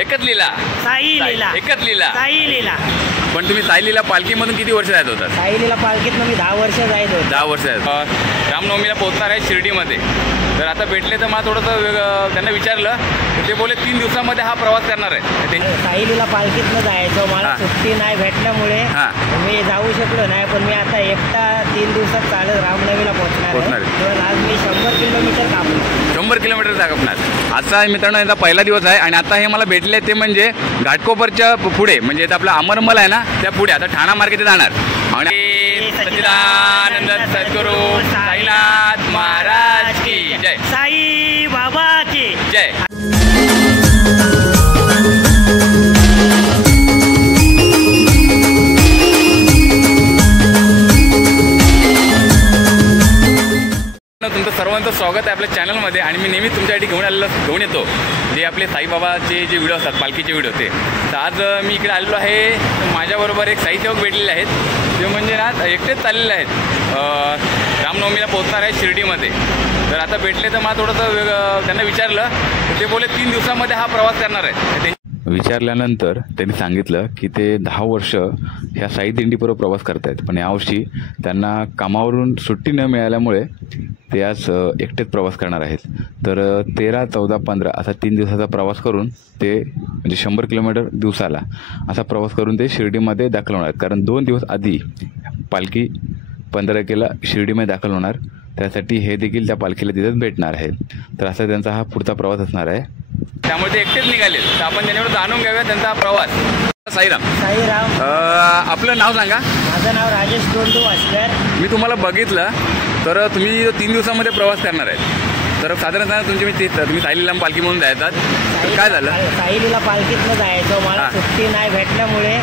एकच लीला साई लीला एकच लीला साई लीला। पण तुम्ही साई लीला पालखीमधून किती वर्ष जात होता? साई लीला पालखीतनं मी 10 वर्ष जायत होतो। 10 वर्ष आहेत। रामनवमीला पोहोचणार आहे शिर्डीमध्ये, तर आता भेटले तर मला थोडंसं त्यांना विचारलं, ते बोले 3 दिवसामध्ये हा प्रवास करणार आहे। साई लीला पालखीतनं जायचं, मला सुट्टी नाही भेटल्यामुळे मी जाऊ शकलो नाही, पण मी आता एकटा 3 दिवसात चालत रामनवमीला पोहोचणार आहे। तर आज मी 100 किलोमीटर कापणार। 100 किलोमीटर कापणार। आजचा मित्रांनो यांचा पहिला दिवस आहे आणि आता हे मला भेटले ते म्हणजे घाटकोपरच्या पुढे, म्हणजे आपला अमरमल आहे ना त्या पुढे, आता ठाणा मार्केट जाणार। आणि सच्चिदानंद सद्गुरु साईनाथ महाराज की जय, साई बाबा की जय। तुमचं सर्वांचं स्वागत आहे आपल्या चॅनलमध्ये आणि मी नेहमी तुमच्यासाठी घेऊन येतो जे आपले साईबाबाचे जे व्हिडिओ असतात, पालखीचे व्हिडिओ ते। तर आज मी इकडे आलेलो आहे, माझ्याबरोबर एक साईसेवक भेटलेले आहेत, ते म्हणजे ना एकटेच चाललेले आहेत, रामनवमीला पोहोचणार आहे शिर्डीमध्ये। तर आता भेटले तर मला थोडंसं त्यांना विचारलं, ते बोले 3 दिवसामध्ये हा प्रवास करणार आहे। विचारल्यानंतर त्यांनी सांगितलं की ते 10 वर्ष ह्या साई दिंडीबरोबर प्रवास करत आहेत, पण यावर्षी त्यांना कामावरून सुट्टी न मिळाल्यामुळे ते आज एकटेच प्रवास करणार आहेत। तर 13, 14, 15 असा 3 दिवसाचा प्रवास करून ते म्हणजे 100 किलोमीटर दिवसाला असा प्रवास करून ते शिर्डीमध्ये दाखल होणार आहेत, कारण 2 दिवस आधी पालखी 15 तारखेला शिर्डीमध्ये दाखल होणार, त्यासाठी हे देखील त्या पालखीला तिथेच भेटणार आहेत। तर असा त्यांचा हा पुढचा प्रवास असणार आहे, त्यामुळे ते एकटेच निघाले। तर आपण त्यांच्यावर जाणून घेऊया त्यांचा प्रवास। साईराम। साईराम। आपलं नाव सांगा? माझं नाव राजेश दोंडू वास्कर। मी तुम्हाला बघितलं तर तुम्ही 3 दिवसामध्ये प्रवास करणार आहेत, तर साधारणतः तुम्ही साई लीला पालखी म्हणून जायतात, तर काय झालं? साई लीला पालखीतनं जायचं, मला सुट्टी नाही भेटल्यामुळे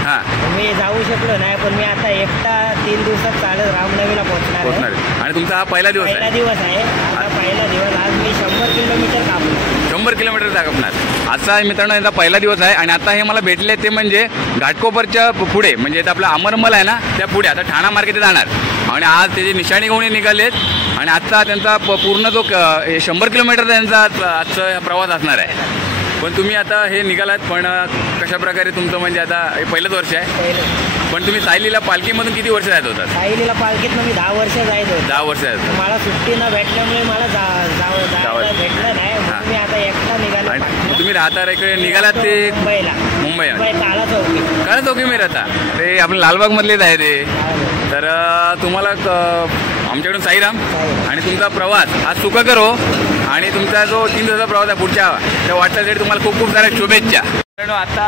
मी जाऊ शकलो नाही, पण मी आता एकटा 3 दिवसात चालत रामनवमीला पोहोचणार आहे। आणि तुमचा हा पहिला दिवस आहे? पहिला दिवस आहे, आता पहिला दिवस। आज मी 100 किलोमीटर कापणार। 100 किलोमीटर कापणार। आजचा मित्रांनो यांचा पहिला दिवस आहे आणि आता हे मला भेटले ते म्हणजे घाटकोपरच्या पुढे, म्हणजे आपला अमरमल आहे ना त्या पुढे, आता ठाणा मार्केट जाणार। आणि आज त्याची निशाणी घेऊन निघालेत आणि आजचा त्यांचा पूर्ण जो 100 किलोमीटर त्यांचा आजचा प्रवास असणार आहे। पण तुम्ही आता हे निघालात, पण कशा प्रकारे तुमचं म्हणजे आता हे पहिलंच वर्ष आहे, पण तुम्ही साई लीला पालखीमधून किती वर्ष जात होता? साई लीला पालखीतनं मी 10 वर्ष जायत होतो। 10 वर्ष आहेत। मला सुट्टी न भेटल्यामुळे मला भेटलं नाही, म्हणून मी आता एकटा निघालो। तुम्ही राहता इकडे निघालात ते मुंबई काळा चौकी? काळा चौकी मी राहता, ते आपल्या लालबाग मधलेच आहे ते। तर तुम्हाला आमच्याकडून साईराम आणि तुमचा प्रवास आज सुखकर हो, आणि तुमचा जो 3 दिवसाचा प्रवास आहे पुढच्या त्या वाटचालीसाठी तुम्हाला खूप खूप साऱ्या शुभेच्छा। आता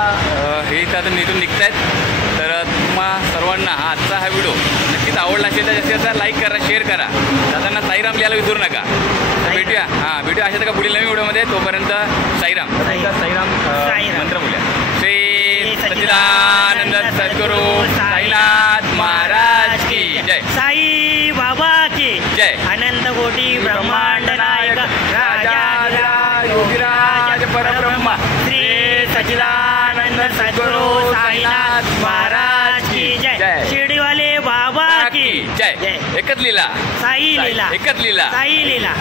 हे आता निघून निघतायत, तर तुम्हा सर्वांना आजचा हा व्हिडिओ नक्कीच आवडला असेल तर जास्तीत जास्त लाईक करा, शेअर करा, दादांना साईराम लिहायला विसरू नका। भेटूया भेटूया अशा का पुढील नवीन व्हिडिओमध्ये, तोपर्यंत साईराम साईराम मंत्र बोलूया। श्री सच्चिदानंद सद्गुरु साईनाथ महाराज की जय, साई बाबा की जय। अनंत कोटी ब्रह्मांड नायक राजा योगीराज परब्रह्म श्री सच्चिदानंद सद्गुरु साईनाथ महाराज की जय, शिर्डीवाले बाबा की जय। एकच लीला साई लीला एकच लीला साई लीला।